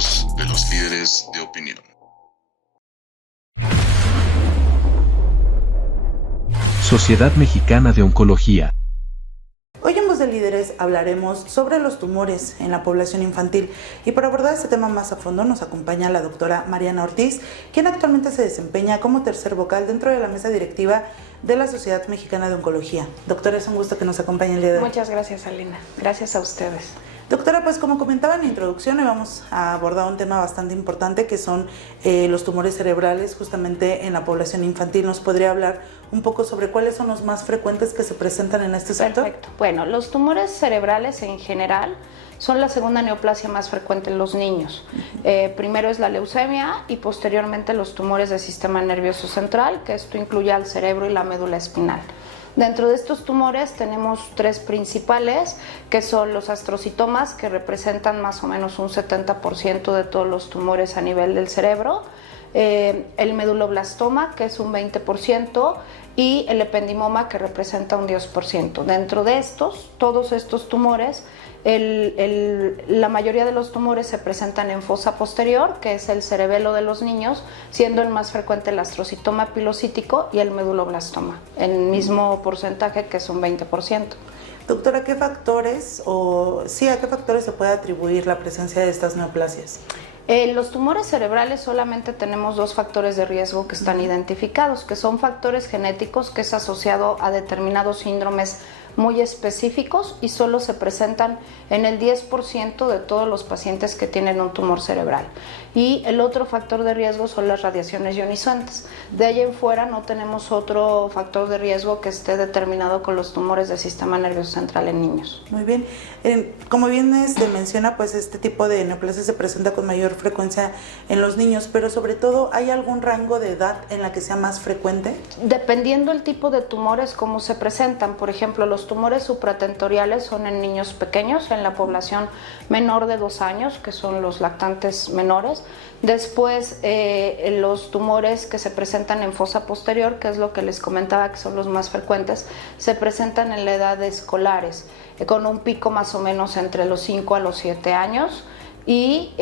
voz de los líderes de opinión. Sociedad Mexicana de Oncología. Hoy en Voz de Líderes hablaremos sobre los tumores en la población infantil y para abordar este tema más a fondo nos acompaña la doctora Mariana Ortiz, quien actualmente se desempeña como tercer vocal dentro de la mesa directiva de la Sociedad Mexicana de Oncología. Doctora, es un gusto que nos acompañe el día de hoy. Muchas gracias, Alina. Gracias a ustedes. Doctora, pues como comentaba en la introducción, hoy vamos a abordar un tema bastante importante que son los tumores cerebrales justamente en la población infantil. ¿Nos podría hablar un poco sobre cuáles son los más frecuentes que se presentan en este sector? Perfecto. Bueno, los tumores cerebrales en general son la segunda neoplasia más frecuente en los niños. Primero es la leucemia y posteriormente los tumores del sistema nervioso central, que esto incluye al cerebro y la médula espinal. Dentro de estos tumores tenemos tres principales, que son los astrocitomas, que representan más o menos un 70% de todos los tumores a nivel del cerebro, el meduloblastoma, que es un 20%, y el ependimoma, que representa un 10%. Dentro de todos estos tumores, la mayoría de los tumores se presentan en fosa posterior, que es el cerebelo de los niños, siendo el más frecuente el astrocitoma pilocítico y el meduloblastoma, en el mismo porcentaje, que es un 20%. Doctora, ¿a qué factores se puede atribuir la presencia de estas neoplasias? Los tumores cerebrales solamente tenemos dos factores de riesgo que están identificados, que son factores genéticos, que es asociado a determinados síndromes muy específicos y solo se presentan en el 10% de todos los pacientes que tienen un tumor cerebral. Y el otro factor de riesgo son las radiaciones ionizantes. De ahí en fuera no tenemos otro factor de riesgo que esté determinado con los tumores del sistema nervioso central en niños. Muy bien. Como bien menciona, pues este tipo de neoplasia se presenta con mayor frecuencia en los niños, pero sobre todo, ¿hay algún rango de edad en la que sea más frecuente? Dependiendo el tipo de tumores, cómo se presentan. Por ejemplo, los tumores supratentoriales son en niños pequeños, en la población menor de 2 años, que son los lactantes menores. Después, los tumores que se presentan en fosa posterior, que es lo que les comentaba que son los más frecuentes, se presentan en la edad de escolares, con un pico más o menos entre los 5 a los 7 años. Y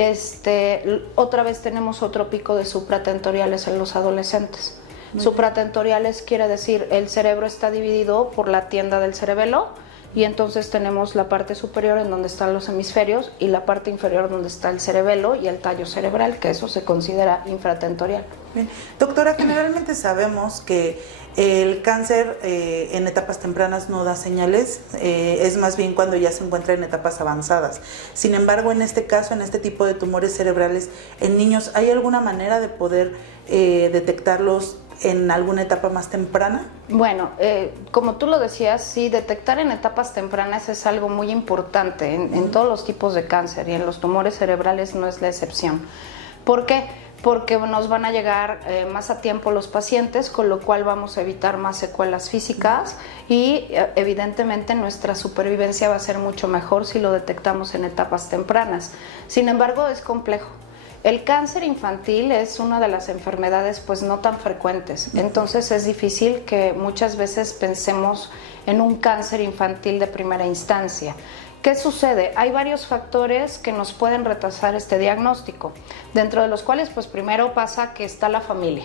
otra vez tenemos otro pico de supratentoriales en los adolescentes. Supratentoriales quiere decir el cerebro está dividido por la tienda del cerebelo y entonces tenemos la parte superior en donde están los hemisferios y la parte inferior donde está el cerebelo y el tallo cerebral, que eso se considera infratentorial. Bien. Doctora, generalmente sabemos que el cáncer en etapas tempranas no da señales, es más bien cuando ya se encuentra en etapas avanzadas. Sin embargo, en este caso, en este tipo de tumores cerebrales en niños, ¿hay alguna manera de poder detectarlos en alguna etapa más temprana? Bueno, como tú lo decías, sí, detectar en etapas tempranas es algo muy importante en todos los tipos de cáncer y en los tumores cerebrales no es la excepción. ¿Por qué? Porque nos van a llegar más a tiempo los pacientes, con lo cual vamos a evitar más secuelas físicas y evidentemente nuestra supervivencia va a ser mucho mejor si lo detectamos en etapas tempranas. Sin embargo, es complejo. El cáncer infantil es una de las enfermedades pues no tan frecuentes, entonces es difícil que muchas veces pensemos en un cáncer infantil de primera instancia. ¿Qué sucede? Hay varios factores que nos pueden retrasar este diagnóstico, dentro de los cuales pues primero pasa que está la familia.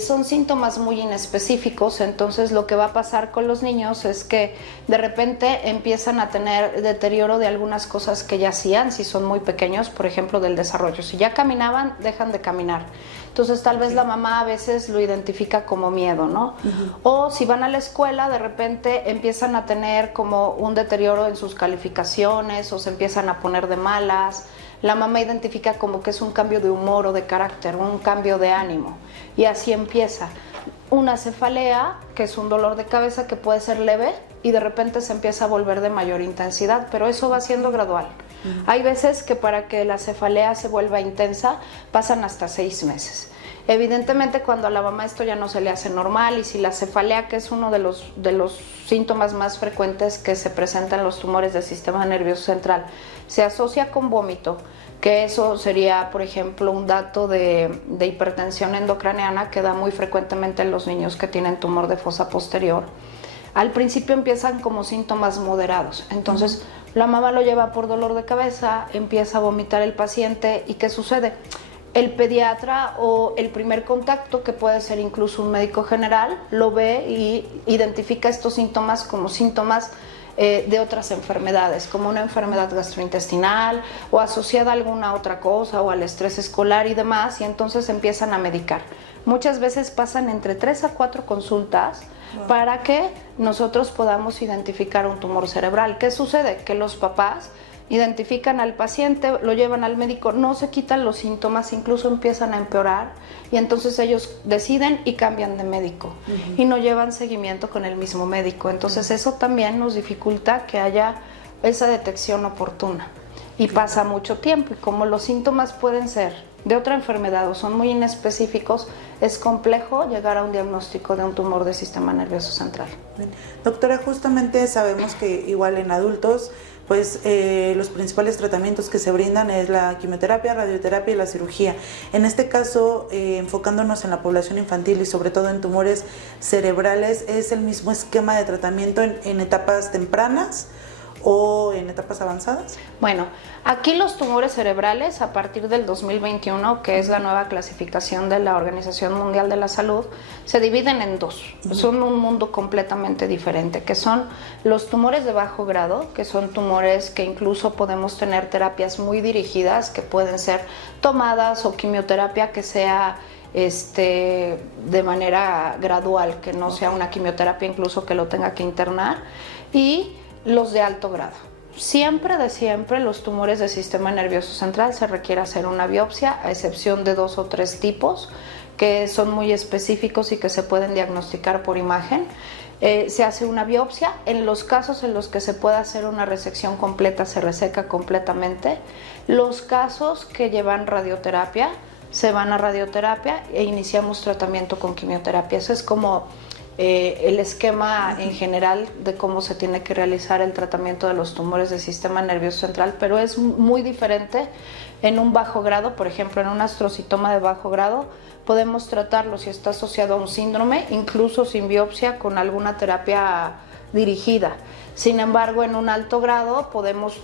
Son síntomas muy inespecíficos, entonces lo que va a pasar con los niños es que de repente empiezan a tener deterioro de algunas cosas que ya hacían, si son muy pequeños, por ejemplo del desarrollo. Si ya caminaban, dejan de caminar. Entonces tal vez la mamá a veces lo identifica como miedo, ¿no? O si van a la escuela, de repente empiezan a tener como un deterioro en sus calificaciones o se empiezan a poner de malas. La mamá identifica como que es un cambio de humor o de carácter, un cambio de ánimo. Y así empieza. Una cefalea, que es un dolor de cabeza que puede ser leve y de repente se empieza a volver de mayor intensidad, pero eso va siendo gradual. Hay veces que para que la cefalea se vuelva intensa pasan hasta 6 meses. Evidentemente cuando a la mamá esto ya no se le hace normal y si la cefalea, que es uno de los síntomas más frecuentes que se presentan en los tumores del sistema nervioso central, se asocia con vómito, que eso sería, por ejemplo, un dato de hipertensión endocraneana que da muy frecuentemente en los niños que tienen tumor de fosa posterior. Al principio empiezan como síntomas moderados, entonces La mamá lo lleva por dolor de cabeza, empieza a vomitar el paciente y ¿qué sucede? El pediatra o el primer contacto, que puede ser incluso un médico general, lo ve y identifica estos síntomas como síntomas de otras enfermedades, como una enfermedad gastrointestinal o asociada a alguna otra cosa o al estrés escolar y demás, y entonces empiezan a medicar. Muchas veces pasan entre 3 a 4 consultas para que nosotros podamos identificar un tumor cerebral. ¿Qué sucede? Que los papás identifican al paciente, lo llevan al médico, no se quitan los síntomas, incluso empiezan a empeorar y entonces ellos deciden y cambian de médico y no llevan seguimiento con el mismo médico. Entonces eso también nos dificulta que haya esa detección oportuna y pasa mucho tiempo, y como los síntomas pueden ser de otra enfermedad o son muy inespecíficos, es complejo llegar a un diagnóstico de un tumor del sistema nervioso central. Bien. Doctora, justamente sabemos que igual en adultos pues los principales tratamientos que se brindan es la quimioterapia, radioterapia y la cirugía. En este caso, enfocándonos en la población infantil y sobre todo en tumores cerebrales, ¿es el mismo esquema de tratamiento en etapas tempranas o en etapas avanzadas? Bueno, aquí los tumores cerebrales a partir del 2021, que es la nueva clasificación de la Organización Mundial de la Salud, se dividen en dos. Son un mundo completamente diferente, que son los tumores de bajo grado, que son tumores que incluso podemos tener terapias muy dirigidas, que pueden ser tomadas o quimioterapia que sea de manera gradual, que no sea una quimioterapia incluso que lo tenga que internar, y los de alto grado. Siempre de siempre los tumores del sistema nervioso central se requiere hacer una biopsia, a excepción de 2 o 3 tipos que son muy específicos y que se pueden diagnosticar por imagen. Se hace una biopsia. En los casos en los que se puede hacer una resección completa, se reseca completamente. Los casos que llevan radioterapia, se van a radioterapia e iniciamos tratamiento con quimioterapia. Eso es como el esquema en general de cómo se tiene que realizar el tratamiento de los tumores del sistema nervioso central, pero es muy diferente en un bajo grado. Por ejemplo, en un astrocitoma de bajo grado podemos tratarlo si está asociado a un síndrome, incluso sin biopsia, con alguna terapia dirigida. Sin embargo, en un alto grado podemos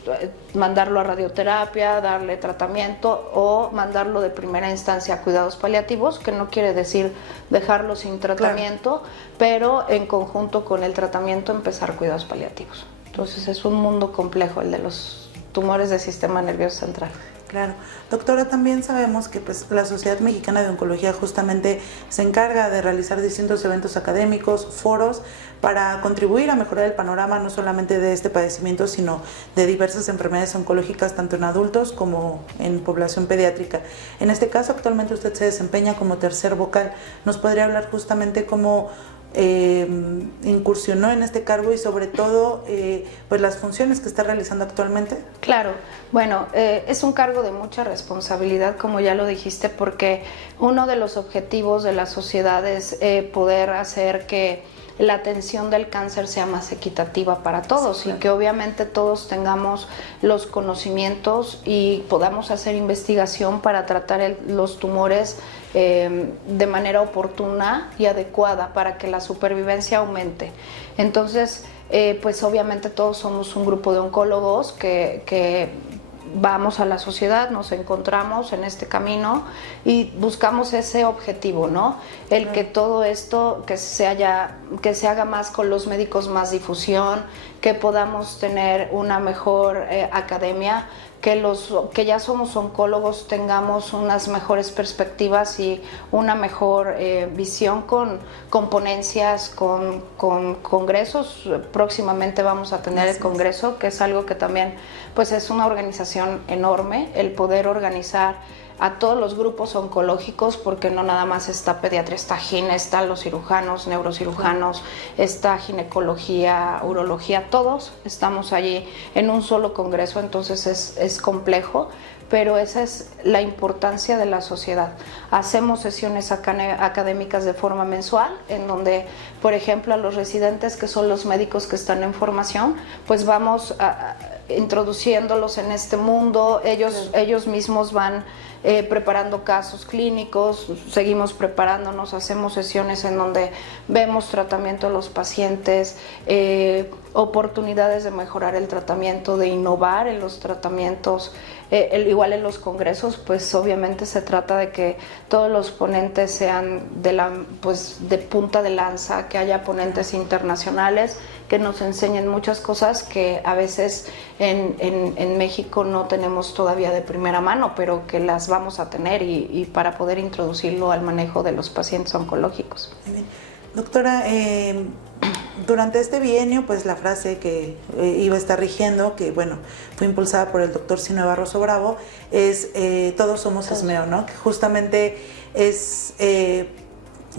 mandarlo a radioterapia, darle tratamiento o mandarlo de primera instancia a cuidados paliativos, que no quiere decir dejarlo sin tratamiento, pero en conjunto con el tratamiento empezar cuidados paliativos. Entonces es un mundo complejo el de los tumores del sistema nervioso central. Claro. Doctora, también sabemos que pues, la Sociedad Mexicana de Oncología justamente se encarga de realizar distintos eventos académicos, foros, para contribuir a mejorar el panorama no solamente de este padecimiento, sino de diversas enfermedades oncológicas, tanto en adultos como en población pediátrica. En este caso, actualmente usted se desempeña como tercer vocal. ¿Nos podría hablar justamente cómo incursionó en este cargo y sobre todo pues las funciones que está realizando actualmente? Claro, bueno, es un cargo de mucha responsabilidad, como ya lo dijiste, porque uno de los objetivos de la sociedad es poder hacer que la atención del cáncer sea más equitativa para todos, sí, claro, y que obviamente todos tengamos los conocimientos y podamos hacer investigación para tratar los tumores de manera oportuna y adecuada para que la supervivencia aumente. Entonces, pues obviamente todos somos un grupo de oncólogos que vamos a la sociedad, nos encontramos en este camino y buscamos ese objetivo, ¿no? El que todo esto, que se haga más con los médicos, más difusión, que podamos tener una mejor academia, que ya somos oncólogos tengamos unas mejores perspectivas y una mejor visión con ponencias, con congresos. Próximamente vamos a tener el congreso, que es algo que también pues es una organización enorme, el poder organizar a todos los grupos oncológicos, porque no nada más está pediatría, está gine, están los cirujanos, neurocirujanos, está ginecología, urología, todos estamos allí en un solo congreso. Entonces es complejo, pero esa es la importancia de la sociedad. Hacemos sesiones académicas de forma mensual, en donde, por ejemplo, a los residentes, que son los médicos que están en formación, pues vamos introduciéndolos en este mundo, ellos mismos van preparando casos clínicos, seguimos preparándonos, hacemos sesiones en donde vemos tratamiento de los pacientes, oportunidades de mejorar el tratamiento, de innovar en los tratamientos. Igual en los congresos, pues obviamente se trata de que todos los ponentes sean de punta de lanza, que haya ponentes internacionales que nos enseñen muchas cosas que a veces en México no tenemos todavía de primera mano, pero que las vamos a tener y para poder introducirlo al manejo de los pacientes oncológicos. Muy bien. Doctora, durante este bienio, pues la frase que iba a estar rigiendo, que bueno, fue impulsada por el doctor Sinue Barroso Bravo, es todos somos ESMEO, ¿no? Que justamente es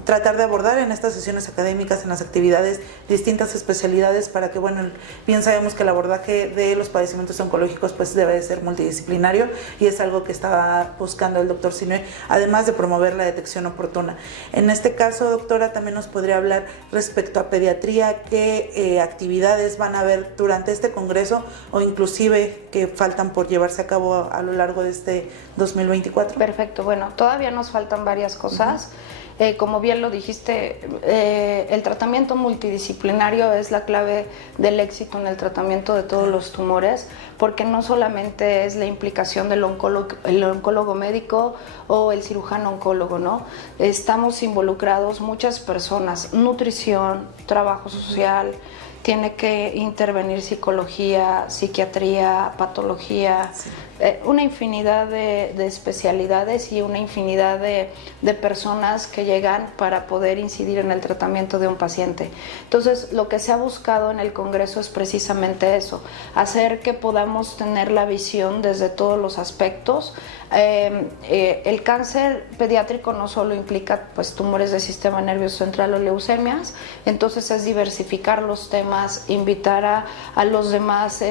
tratar de abordar en estas sesiones académicas, en las actividades, distintas especialidades para que, bueno, bien sabemos que el abordaje de los padecimientos oncológicos pues debe de ser multidisciplinario y es algo que está buscando el doctor Sinue, además de promover la detección oportuna. En este caso, doctora, también nos podría hablar respecto a pediatría, qué actividades van a haber durante este congreso o inclusive que faltan por llevarse a cabo a lo largo de este 2024. Perfecto, bueno, todavía nos faltan varias cosas. Como bien lo dijiste, el tratamiento multidisciplinario es la clave del éxito en el tratamiento de todos los tumores, porque no solamente es la implicación del oncólogo médico o el cirujano oncólogo, ¿no? Estamos involucrados muchas personas, nutrición, trabajo social, tiene que intervenir psicología, psiquiatría, patología, sí. Una infinidad de especialidades y una infinidad de personas que llegan para poder incidir en el tratamiento de un paciente. Entonces, lo que se ha buscado en el Congreso es precisamente eso, hacer que podamos tener la visión desde todos los aspectos. El cáncer pediátrico no solo implica pues tumores del sistema nervioso central o leucemias, entonces es diversificar los temas, invitar a los demás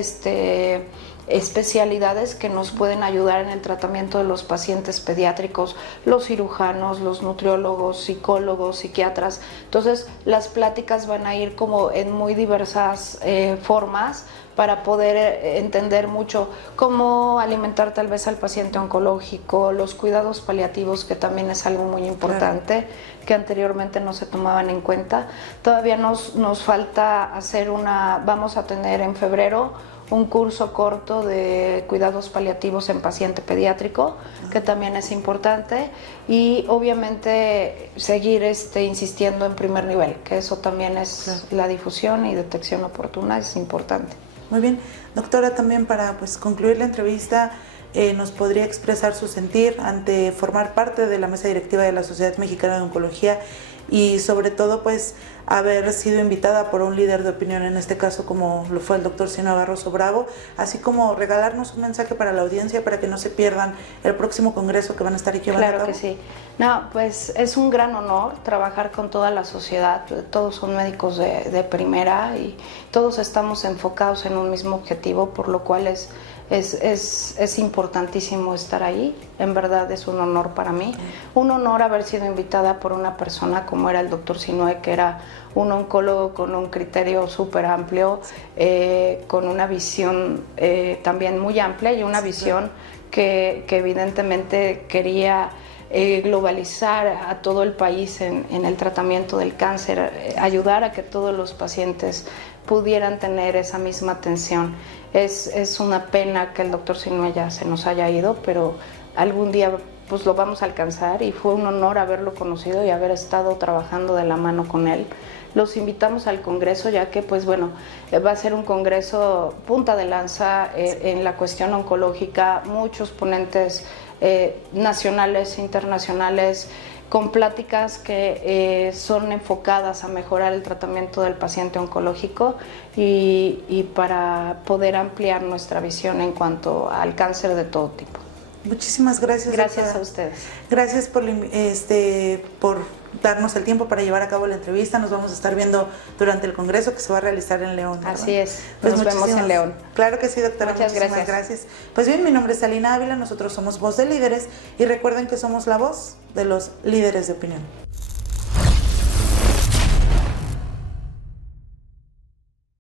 especialidades que nos pueden ayudar en el tratamiento de los pacientes pediátricos, los cirujanos, los nutriólogos, psicólogos, psiquiatras. Entonces las pláticas van a ir como en muy diversas formas para poder entender mucho cómo alimentar tal vez al paciente oncológico, los cuidados paliativos, que también es algo muy importante, que anteriormente no se tomaban en cuenta. Todavía nos falta hacer vamos a tener en febrero un curso corto de cuidados paliativos en paciente pediátrico, que también es importante, y obviamente seguir insistiendo en primer nivel, que eso también es la difusión y detección oportuna, es importante. Muy bien, doctora, también para pues concluir la entrevista, ¿nos podría expresar su sentir ante formar parte de la mesa directiva de la Sociedad Mexicana de Oncología y sobre todo pues haber sido invitada por un líder de opinión, en este caso como lo fue el doctor Sinue Barroso Bravo, así como regalarnos un mensaje para la audiencia para que no se pierdan el próximo congreso que van a estar llevando a cabo? Claro que sí. No, pues es un gran honor trabajar con toda la sociedad, todos son médicos de primera y todos estamos enfocados en un mismo objetivo, por lo cual es importantísimo estar ahí. En verdad es un honor para mí, un honor haber sido invitada por una persona como era el doctor Sinue, que era un oncólogo con un criterio súper amplio, con una visión también muy amplia y una visión que evidentemente quería globalizar a todo el país en el tratamiento del cáncer, ayudar a que todos los pacientes pudieran tener esa misma atención. Es una pena que el doctor Sinue ya se nos haya ido, pero algún día pues lo vamos a alcanzar y fue un honor haberlo conocido y haber estado trabajando de la mano con él. Los invitamos al congreso, ya que pues bueno, va a ser un congreso punta de lanza en la cuestión oncológica, muchos ponentes nacionales, internacionales, con pláticas que son enfocadas a mejorar el tratamiento del paciente oncológico y para poder ampliar nuestra visión en cuanto al cáncer de todo tipo. Muchísimas gracias. Gracias doctora. a ustedes. Gracias por darnos el tiempo para llevar a cabo la entrevista. Nos vamos a estar viendo durante el congreso que se va a realizar en León, ¿verdad? Así es. Pues nos vemos en León. Claro que sí, doctora. Muchas Muchísimas gracias. Pues bien, mi nombre es Alina Ávila, nosotros somos Voz de Líderes y recuerden que somos la voz de los líderes de opinión.